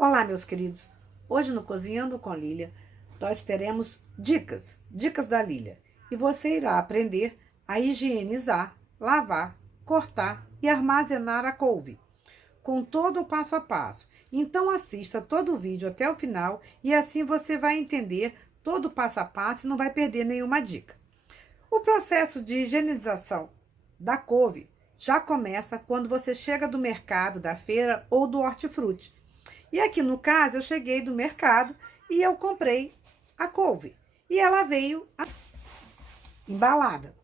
Olá, meus queridos. Hoje no Cozinhando com Lília, nós teremos dicas da Lília. E você irá aprender a higienizar, lavar, cortar e armazenar a couve, com todo o passo a passo. Então assista todo o vídeo até o final e assim você vai entender todo o passo a passo e não vai perder nenhuma dica. O processo de higienização da couve já começa quando você chega do mercado, da feira ou do hortifruti. E aqui no caso, eu cheguei do mercado e eu comprei a couve. E ela veio embalada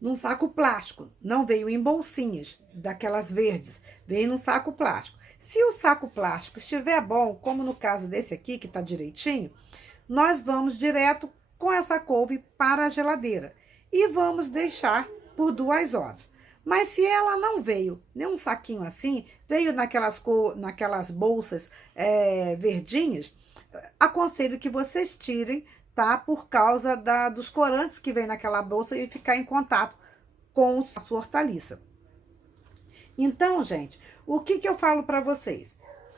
num saco plástico, não veio em bolsinhas daquelas verdes, veio num saco plástico. Se o saco plástico estiver bom, como no caso desse aqui, que tá direitinho, nós vamos direto com essa couve para a geladeira e vamos deixar por 2 horas. Mas se ela não veio nem um saquinho assim, veio naquelas bolsas verdinhas, aconselho que vocês tirem, tá? Por causa dos corantes que vem naquela bolsa e ficar em contato com a sua hortaliça. Então, gente, o que eu falo para vocês?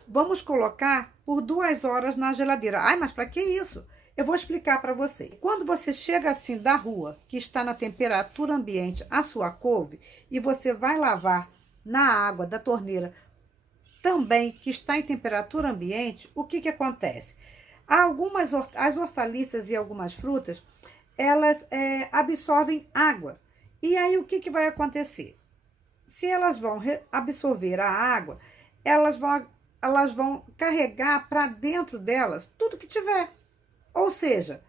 Vamos colocar por 2 horas na geladeira. Ai, mas para que isso? Eu vou explicar para você. Quando você chega assim da rua, que está na temperatura ambiente, a sua couve, e você vai lavar na água da torneira também, que está em temperatura ambiente, o que acontece? As hortaliças e algumas frutas, elas absorvem água. E aí, o que vai acontecer? Se elas vão absorver a água, elas vão carregar para dentro delas tudo que tiver. Ou seja,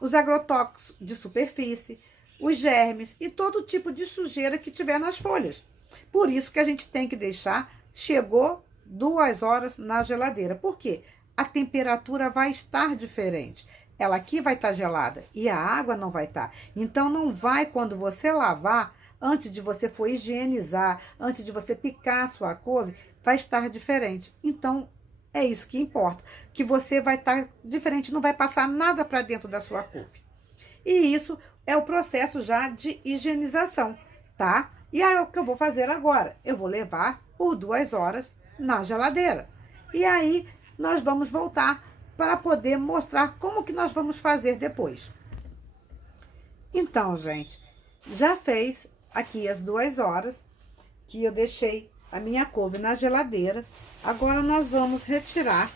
os agrotóxicos de superfície, os germes e todo tipo de sujeira que tiver nas folhas. Por isso que a gente tem que deixar, chegou 2 horas na geladeira. Por quê? A temperatura vai estar diferente. Ela aqui vai estar gelada e a água não vai estar. Então, não vai, quando você lavar, antes de você for higienizar, antes de você picar a sua couve, vai estar diferente. Então, é isso que importa, que você vai estar diferente, não vai passar nada para dentro da sua couve. E isso é o processo já de higienização, tá? E aí, o que eu vou fazer agora? Eu vou levar por 2 horas na geladeira. E aí, nós vamos voltar para poder mostrar como que nós vamos fazer depois. Então, gente, já fez aqui as 2 horas que eu deixei a minha couve na geladeira. Agora nós vamos retirar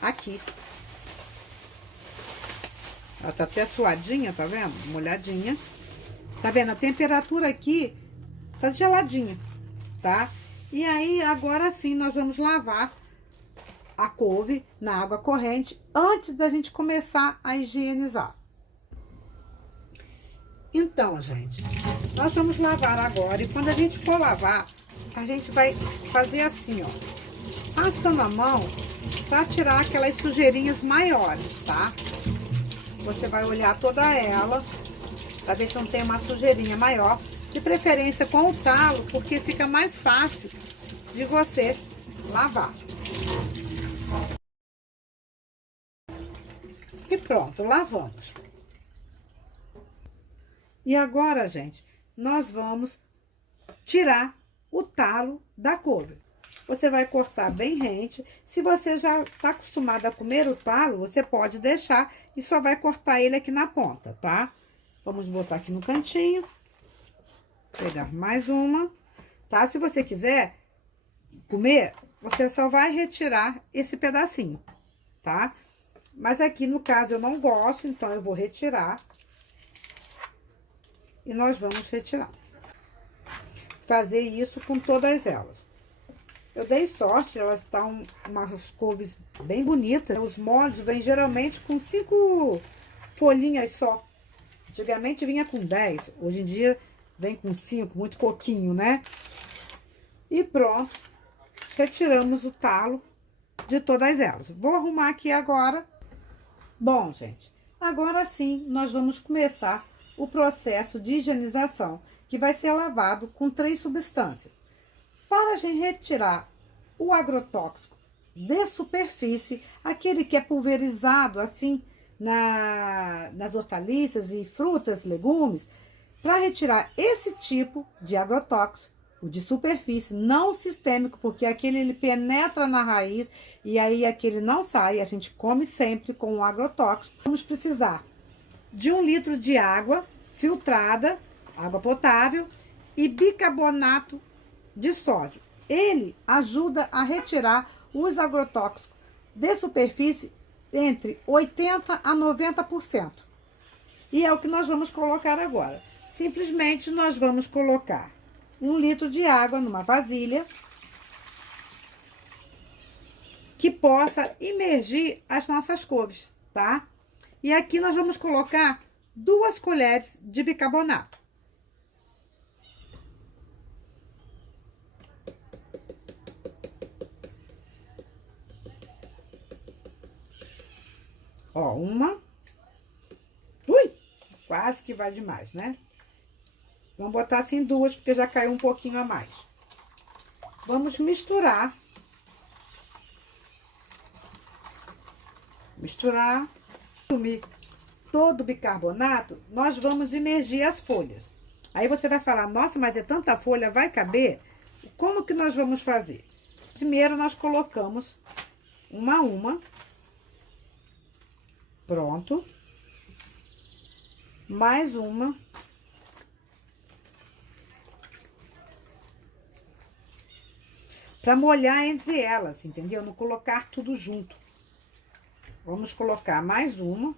aqui. Ela tá até suadinha, tá vendo? Molhadinha. Tá vendo? A temperatura aqui tá geladinha, tá? E aí, agora sim, nós vamos lavar a couve na água corrente antes da gente começar a higienizar. Então, gente, nós vamos lavar agora e quando a gente for lavar, a gente vai fazer assim, ó, passando a mão para tirar aquelas sujeirinhas maiores, tá? Você vai olhar toda ela, para ver se não tem uma sujeirinha maior, de preferência com o talo, porque fica mais fácil de você lavar. E pronto, lavamos. E agora, gente, nós vamos tirar o talo da couve. Você vai cortar bem rente. Se você já está acostumado a comer o talo, você pode deixar e só vai cortar ele aqui na ponta, tá? Vamos botar aqui no cantinho. Pegar mais uma, tá? Se você quiser comer, você só vai retirar esse pedacinho, tá? Mas aqui, no caso, eu não gosto, então eu vou retirar. E nós vamos retirar. Fazer isso com todas elas. Eu dei sorte, elas estão umas couves bem bonitas. Os molhos vêm geralmente com 5 folhinhas só. Antigamente vinha com 10, hoje em dia vem com 5, muito pouquinho, né? E pronto, retiramos o talo de todas elas. Vou arrumar aqui agora. Bom, gente, agora sim nós vamos começar o processo de higienização, que vai ser lavado com 3 substâncias. Para a gente retirar o agrotóxico de superfície, aquele que é pulverizado assim nas hortaliças e frutas, legumes, para retirar esse tipo de agrotóxico, O de superfície, não o sistêmico, porque aquele ele penetra na raiz e aí aquele não sai. A gente come sempre com o agrotóxico. Vamos precisar de 1 litro de água filtrada, água potável, e bicarbonato de sódio. Ele ajuda a retirar os agrotóxicos de superfície entre 80% a 90%. E é o que nós vamos colocar agora. Simplesmente nós vamos colocar 1 litro de água numa vasilha que possa imergir as nossas couves, tá? E aqui nós vamos colocar 2 colheres de bicarbonato. Ó, uma. Ui, quase que vai demais, né? Vamos botar assim 2, porque já caiu um pouquinho a mais. Vamos misturar. Misturar. Consumir todo o bicarbonato, nós vamos imergir as folhas. Aí você vai falar, nossa, mas é tanta folha, vai caber? Como que nós vamos fazer? Primeiro, nós colocamos uma a uma. Pronto. Mais uma. Para molhar entre elas, entendeu? Não colocar tudo junto. Vamos colocar mais uma.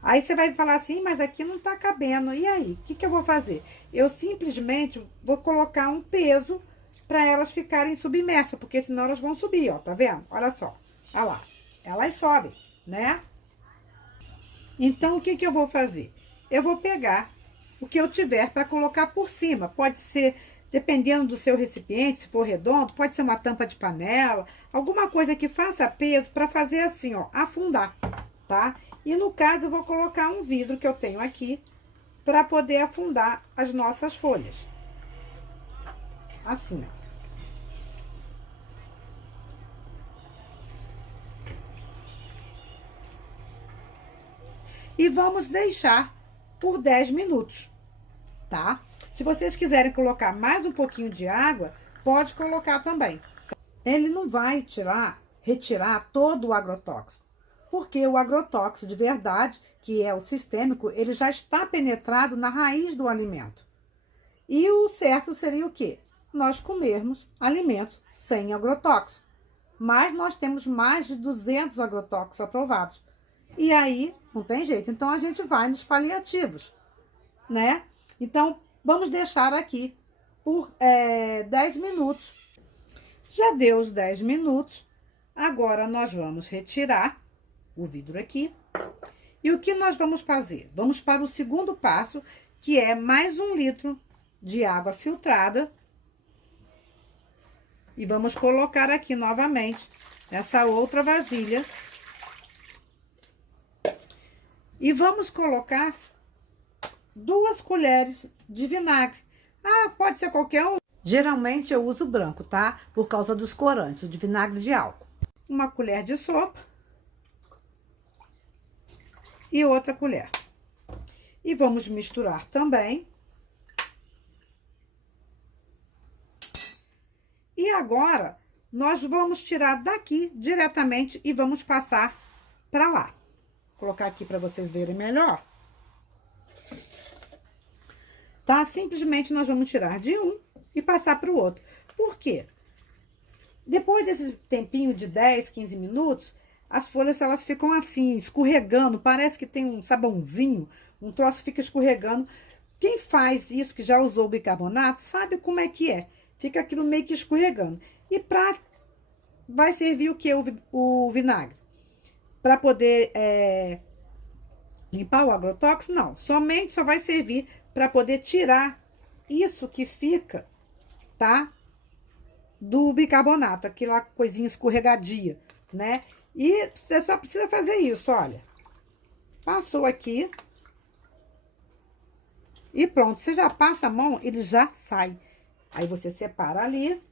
Aí você vai falar assim, mas aqui não tá cabendo. E aí, o que que eu vou fazer? Eu simplesmente vou colocar um peso para elas ficarem submersas, porque senão elas vão subir, ó, tá vendo? Olha só, olha lá, elas sobem, né? Então, o que que eu vou fazer? Eu vou pegar o que eu tiver para colocar por cima. Pode ser, dependendo do seu recipiente, se for redondo, pode ser uma tampa de panela, alguma coisa que faça peso para fazer assim, ó, afundar, tá? E no caso, eu vou colocar um vidro que eu tenho aqui para poder afundar as nossas folhas. Assim, ó. E vamos deixar por 10 minutos, tá? Se vocês quiserem colocar mais um pouquinho de água, pode colocar também. Ele não vai retirar todo o agrotóxico, porque o agrotóxico de verdade, que é o sistêmico, ele já está penetrado na raiz do alimento. E o certo seria o quê? Nós comermos alimentos sem agrotóxico. Mas nós temos mais de 200 agrotóxicos aprovados. E aí, não tem jeito. Então, a gente vai nos paliativos, né? Então, vamos deixar aqui por 10 minutos. Já deu os 10 minutos. Agora, nós vamos retirar o vidro aqui. E o que nós vamos fazer? Vamos para o segundo passo, que é mais 1 litro de água filtrada. E vamos colocar aqui novamente nessa outra vasilha. E vamos colocar 2 colheres de vinagre. Ah, pode ser qualquer um. Geralmente eu uso branco, tá? Por causa dos corantes, o de vinagre de álcool. 1 colher de sopa. E outra colher. E vamos misturar também. E agora, nós vamos tirar daqui diretamente e vamos passar para lá. Vou colocar aqui para vocês verem melhor. Tá? Simplesmente nós vamos tirar de um e passar para o outro. Por quê? Depois desse tempinho de 10, 15 minutos, as folhas elas ficam assim, escorregando. Parece que tem um sabãozinho, um troço fica escorregando. Quem faz isso, que já usou bicarbonato, sabe como é que é. Fica aquilo meio que escorregando. E vai servir o que? O vinagre? Para poder limpar o agrotóxico? Não, somente só vai servir para poder tirar isso que fica, tá? Do bicarbonato, aquela coisinha escorregadia, né? E você só precisa fazer isso, olha. Passou aqui. E pronto, você já passa a mão, ele já sai. Aí você separa ali.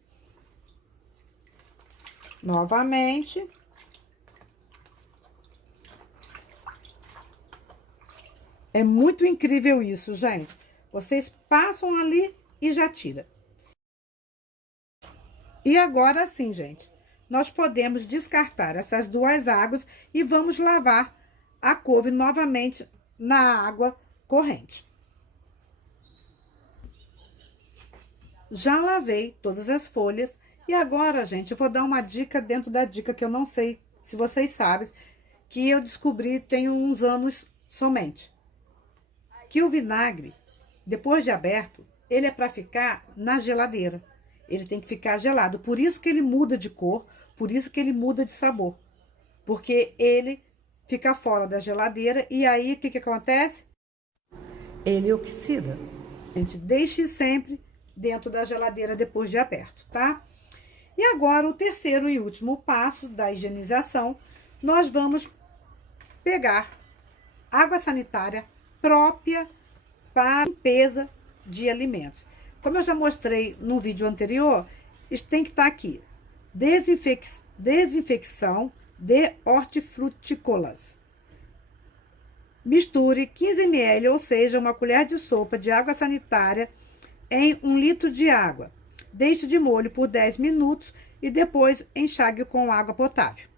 Novamente. É muito incrível isso, gente. Vocês passam ali e já tira. E agora sim, gente, nós podemos descartar essas duas águas e vamos lavar a couve novamente na água corrente. Já lavei todas as folhas e agora, gente, eu vou dar uma dica dentro da dica que eu não sei se vocês sabem, que eu descobri tem uns anos somente. Que o vinagre, depois de aberto, ele é para ficar na geladeira. Ele tem que ficar gelado. Por isso que ele muda de cor, por isso que ele muda de sabor. Porque ele fica fora da geladeira e aí o que acontece? Ele oxida. A gente deixe sempre dentro da geladeira depois de aberto, tá? E agora o terceiro e último passo da higienização, nós vamos pegar água sanitária própria para limpeza de alimentos. Como eu já mostrei no vídeo anterior, isso tem que estar aqui. Desinfecção de hortifrutícolas. Misture 15 ml, ou seja, uma colher de sopa de água sanitária em 1 litro de água. Deixe de molho por 10 minutos e depois enxague com água potável.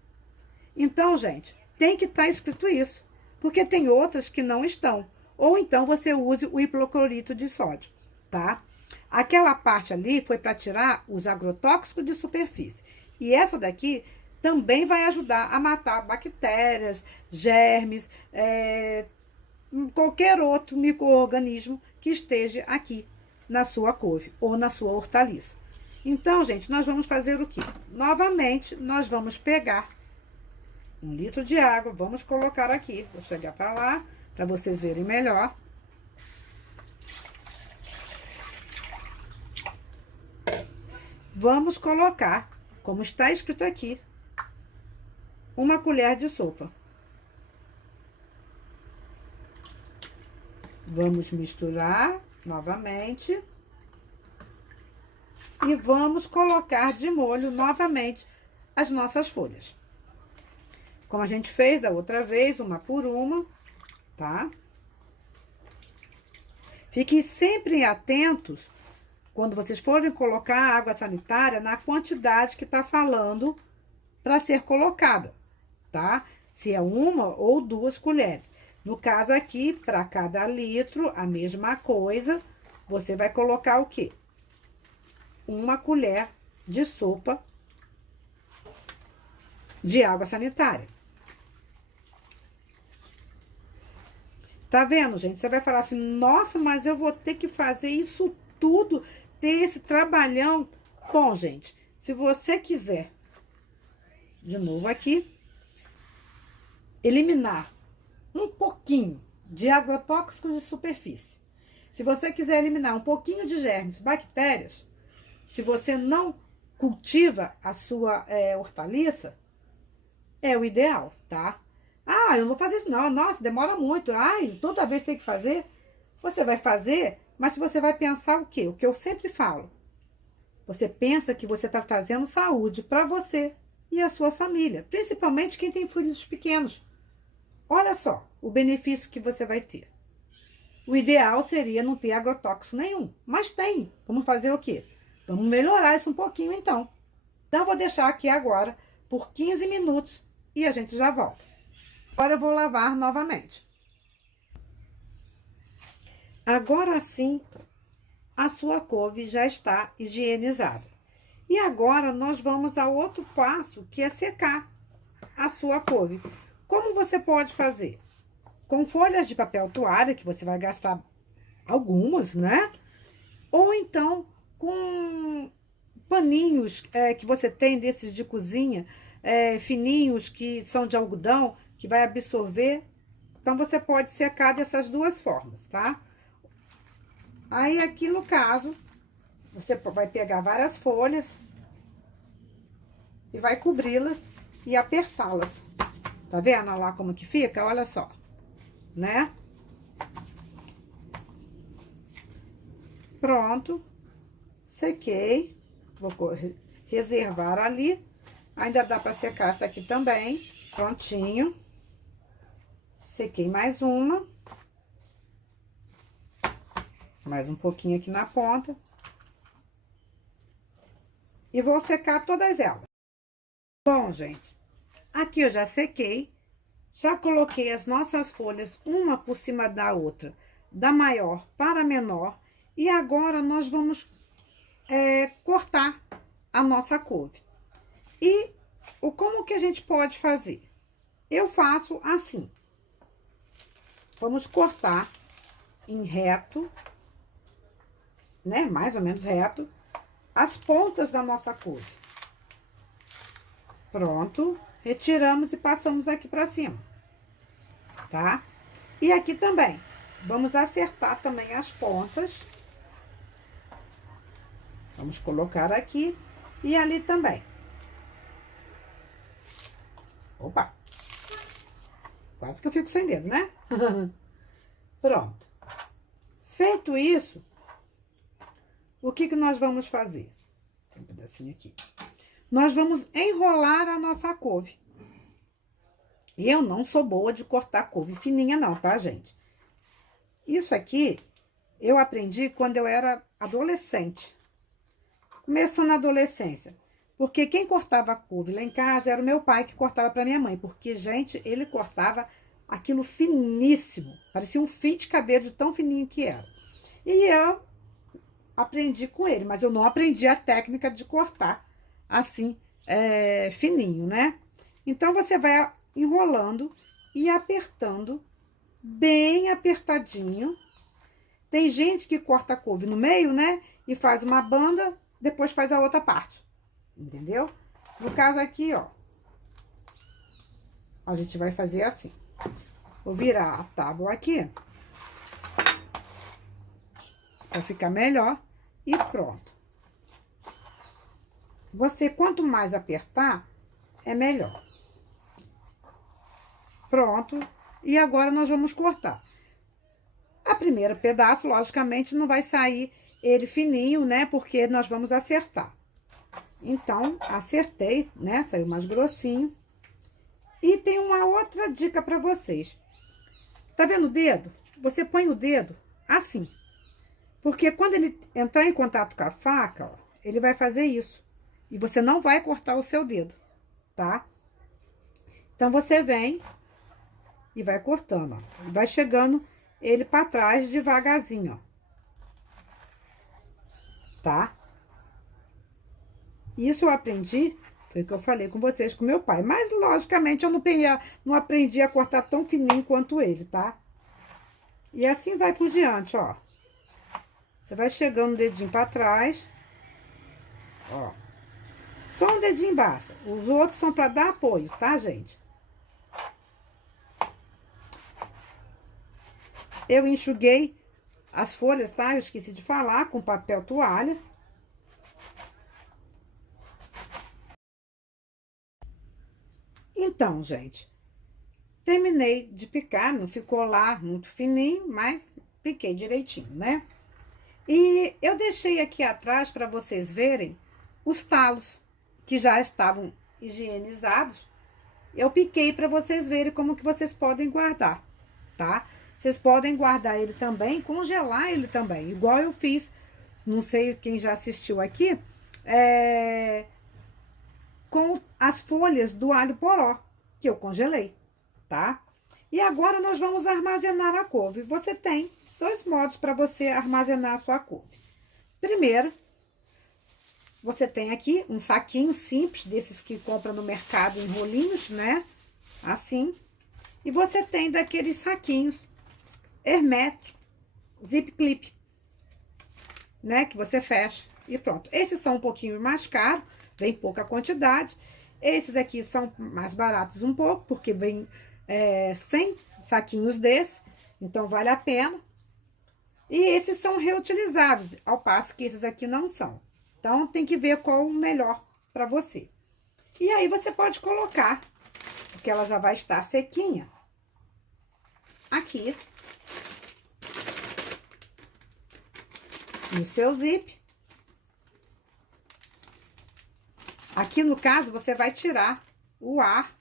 Então, gente, tem que estar escrito isso, porque tem outras que não estão. Ou então você use o hipoclorito de sódio, tá? Aquela parte ali foi para tirar os agrotóxicos de superfície. E essa daqui também vai ajudar a matar bactérias, germes, qualquer outro micro-organismo que esteja aqui na sua couve ou na sua hortaliça. Então, gente, nós vamos fazer o quê? Novamente, nós vamos pegar 1 litro de água, vamos colocar aqui, vou chegar para lá, para vocês verem melhor. Vamos colocar, como está escrito aqui, 1 colher de sopa. Vamos misturar novamente. E vamos colocar de molho novamente as nossas folhas. Como a gente fez da outra vez, uma por uma, tá? Fiquem sempre atentos, quando vocês forem colocar a água sanitária, na quantidade que tá falando para ser colocada, tá? Se é 1 ou 2 colheres. No caso aqui, para cada litro, a mesma coisa, você vai colocar o quê? 1 colher de sopa de água sanitária. Tá vendo, gente? Você vai falar assim, nossa, mas eu vou ter que fazer isso tudo, ter esse trabalhão. Bom, gente, se você quiser, de novo aqui, eliminar um pouquinho de agrotóxicos de superfície. Se você quiser eliminar um pouquinho de germes, bactérias, se você não cultiva a sua hortaliça, é o ideal, tá? Ah, eu não vou fazer isso não, nossa, demora muito, ai, toda vez tem que fazer. Você vai fazer, mas você vai pensar o quê? O que eu sempre falo. Você pensa que você está trazendo saúde para você e a sua família, principalmente quem tem filhos pequenos. Olha só o benefício que você vai ter. O ideal seria não ter agrotóxico nenhum, mas tem. Vamos fazer o quê? Vamos melhorar isso um pouquinho, então. Então, eu vou deixar aqui agora por 15 minutos e a gente já volta. Agora eu vou lavar novamente. Agora sim, a sua couve já está higienizada. E agora nós vamos ao outro passo, que é secar a sua couve. Como você pode fazer? Com folhas de papel toalha, que você vai gastar algumas, né? Ou então com paninhos que você tem desses de cozinha, fininhos, que são de algodão, que vai absorver. Então, você pode secar dessas duas formas, tá? Aí, aqui no caso, você vai pegar várias folhas e vai cobri-las e apertá-las. Tá vendo lá como que fica? Olha só, né? Pronto. Sequei. Vou reservar ali. Ainda dá pra secar essa aqui também. Prontinho. Sequei mais uma. Mais um pouquinho aqui na ponta. e vou secar todas elas. Bom, gente, aqui eu já sequei, já coloquei as nossas folhas uma por cima da outra, da maior para a menor, e agora nós vamos cortar a nossa couve. E como que a gente pode fazer? Eu faço assim. Vamos cortar em reto, né? Mais ou menos reto, as pontas da nossa couve. Pronto, retiramos e passamos aqui pra cima, tá? E aqui também, vamos acertar também as pontas. Vamos colocar aqui e ali também. Opa! Quase que eu fico sem dedo, né? Pronto. Feito isso, o que que nós vamos fazer? Tem um pedacinho aqui. Nós vamos enrolar a nossa couve. E eu não sou boa de cortar couve fininha não, tá, gente? Isso aqui eu aprendi quando eu era adolescente. Começando na adolescência. Porque quem cortava couve lá em casa era o meu pai que cortava pra minha mãe. Porque, gente, ele cortava aquilo finíssimo. Parecia um fio de cabelo de tão fininho que era. E eu aprendi com ele, mas eu não aprendi a técnica de cortar assim, fininho, né? Então, você vai enrolando e apertando, bem apertadinho. Tem gente que corta a couve no meio, né? E faz uma banda, depois faz a outra parte. Entendeu? No caso aqui, ó. A gente vai fazer assim. Vou virar a tábua aqui. Pra ficar melhor. E pronto. Você, quanto mais apertar, é melhor. Pronto. E agora nós vamos cortar. A primeira pedaço, logicamente, não vai sair ele fininho, né? Porque nós vamos acertar. Então, acertei, né? Saiu mais grossinho. E tem uma outra dica pra vocês. Tá vendo o dedo? Você põe o dedo assim. Porque quando ele entrar em contato com a faca, ó, ele vai fazer isso. E você não vai cortar o seu dedo, tá? Então, você vem e vai cortando, ó. Vai chegando ele pra trás devagarzinho, ó. Tá? Isso eu aprendi, foi o que eu falei com vocês, com meu pai. Mas, logicamente, eu não aprendi a cortar tão fininho quanto ele, tá? E assim vai por diante, ó. Você vai chegando o dedinho pra trás. Ó. Só um dedinho basta. Os outros são pra dar apoio, tá, gente? Eu enxuguei as folhas, tá? Eu esqueci de falar, com papel toalha. Então, gente, terminei de picar, não ficou lá muito fininho, mas piquei direitinho, né? E eu deixei aqui atrás para vocês verem os talos que já estavam higienizados. Eu piquei para vocês verem como que vocês podem guardar, tá? Vocês podem guardar ele também, congelar ele também, igual eu fiz, não sei quem já assistiu aqui, com as folhas do alho poró, que eu congelei, tá? E agora nós vamos armazenar a couve. Você tem dois modos para você armazenar a sua couve. Primeiro, você tem aqui um saquinho simples, desses que compra no mercado em rolinhos, né? Assim. E você tem daqueles saquinhos herméticos, zip clip, né? Que você fecha e pronto. Esses são um pouquinho mais caros, vem pouca quantidade. Esses aqui são mais baratos um pouco, porque vem 100 saquinhos desse, então vale a pena. E esses são reutilizáveis, ao passo que esses aqui não são. Então, tem que ver qual o melhor para você. E aí, você pode colocar, porque ela já vai estar sequinha, aqui, no seu zip. Aqui, no caso, você vai tirar o ar,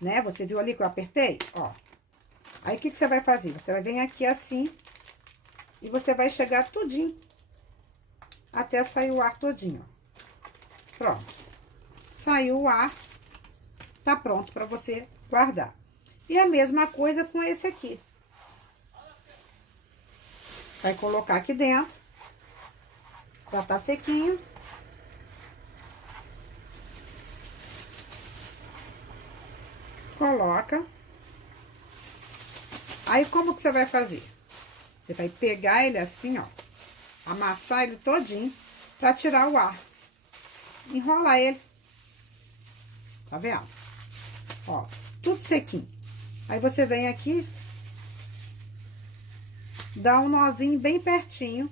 né? Você viu ali que eu apertei? Ó. Aí, o que que você vai fazer? Você vai vir aqui assim e você vai chegar tudinho até sair o ar todinho, ó. Pronto. Saiu o ar, tá pronto para você guardar. E a mesma coisa com esse aqui. Vai colocar aqui dentro. Já tá sequinho. Coloca. Aí, como que você vai fazer? Você vai pegar ele assim, ó. Amassar ele todinho pra tirar o ar. Enrolar ele. Tá vendo? Ó, tudo sequinho. Aí, você vem aqui. Dá um nozinho bem pertinho.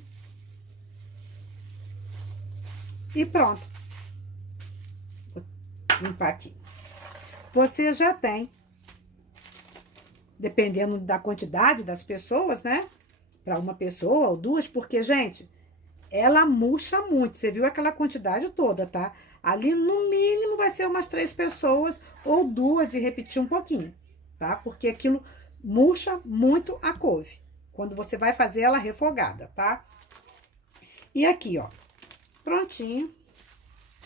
E pronto. Vou limpar aqui. Você já tem, dependendo da quantidade das pessoas, né? Para uma pessoa ou duas, porque, gente, ela murcha muito. Você viu aquela quantidade toda, tá? Ali, no mínimo, vai ser umas 3 pessoas ou 2 e repetir um pouquinho, tá? Porque aquilo murcha muito a couve, quando você vai fazer ela refogada, tá? E aqui, ó, prontinho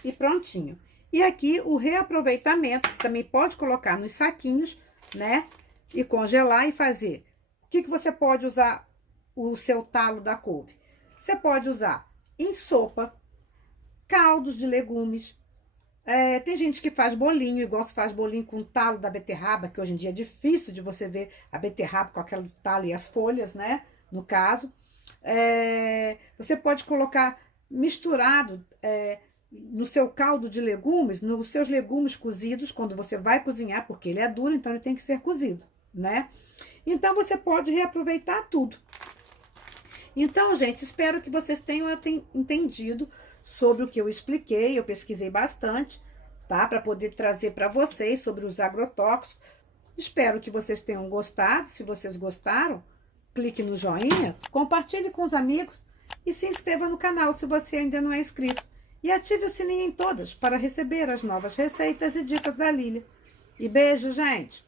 e prontinho. E aqui o reaproveitamento, você também pode colocar nos saquinhos, né? E congelar e fazer. O que você pode usar o seu talo da couve? Você pode usar em sopa, caldos de legumes. Tem gente que faz bolinho, igual se faz bolinho com talo da beterraba, que hoje em dia é difícil de você ver a beterraba com aquele talo e as folhas, né? No caso. Você pode colocar misturado no seu caldo de legumes, nos seus legumes cozidos, quando você vai cozinhar, porque ele é duro, então ele tem que ser cozido, né? Então, você pode reaproveitar tudo. Então, gente, espero que vocês tenham entendido sobre o que eu expliquei. Eu pesquisei bastante, tá? Para poder trazer para vocês sobre os agrotóxicos. Espero que vocês tenham gostado. Se vocês gostaram, clique no joinha, compartilhe com os amigos e se inscreva no canal se você ainda não é inscrito. E ative o sininho em todas para receber as novas receitas e dicas da Lília. E beijo, gente!